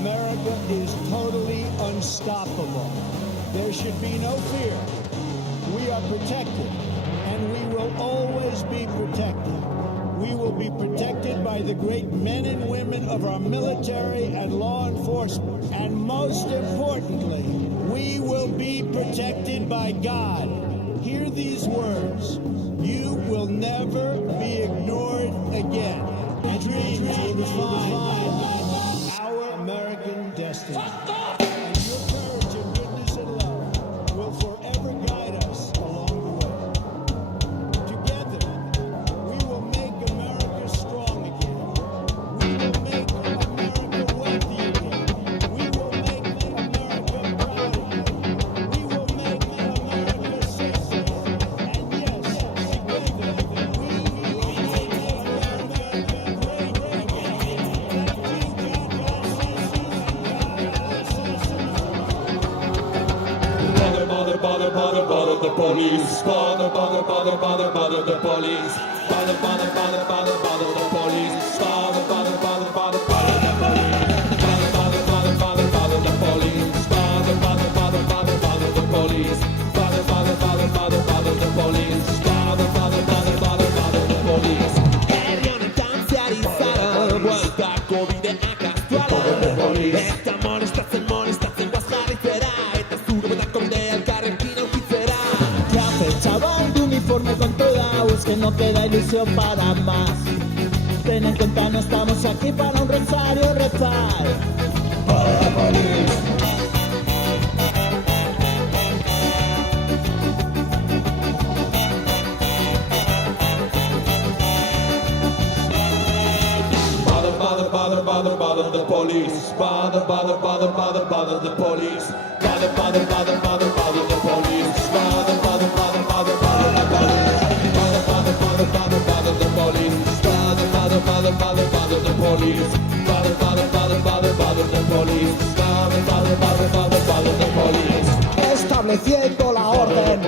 America is totally unstoppable. There should be no fear. We are protected, and we will always be protected. We will be protected by the great men and women of our military and law enforcement. And most importantly, we will be protected by God. Hear these words. You will never be ignored again. Dreams will define our American destiny. And your courage and goodness and love will forever guide us along the way. Together, we will make America strong again. We will make America wealthy again. We will make America proud again. We will make America safe again. And yes, together, we will make America great Bother the police. Bother the police. Bother the police. Bother the police. Bother the police. Bother the police. Bother the police. Bother the police. Erano tanti a risare, vuelta COVID aktuala. Eta monestatzen guazaritzera, eta zure betakonde elkarrekin aurkitzera. Traje el chaval de uniforme con toda, es que no queda ilusión para más. Ten en cuenta, no estamos aquí para un rosario rezar. Bother the police. Bother the police. Bother the police. Bother the police. Bother the police. Bother the police. Bother the police. Estableciendo la orden,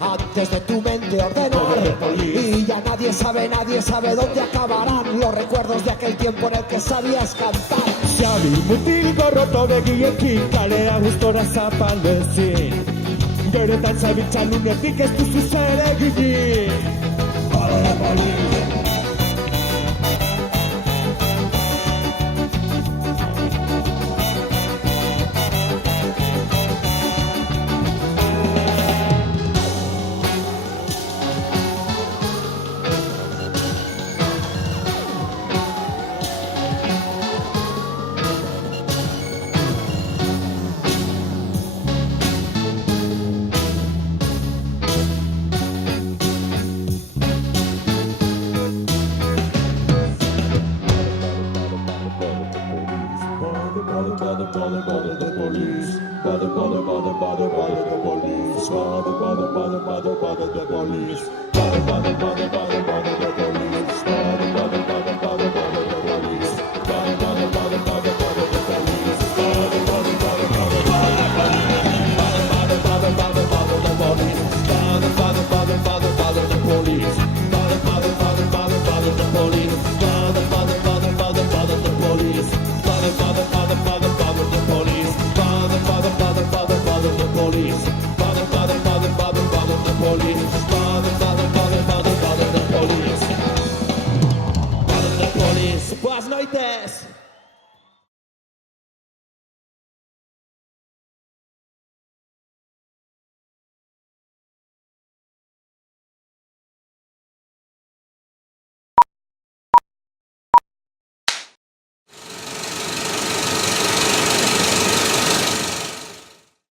antes de tu mente ordenar. Y ya nadie sabe dónde acabarán los recuerdos de aquel tiempo en el que sabías cantar. Xabi mutiko roto begiekin kalera gustora zapaldezin. Geuretan zabiltzan unetik ez duzu zer egin. Bother the police. Bother the police. Bother the police. Bother the police. Bother the police. Boas noites!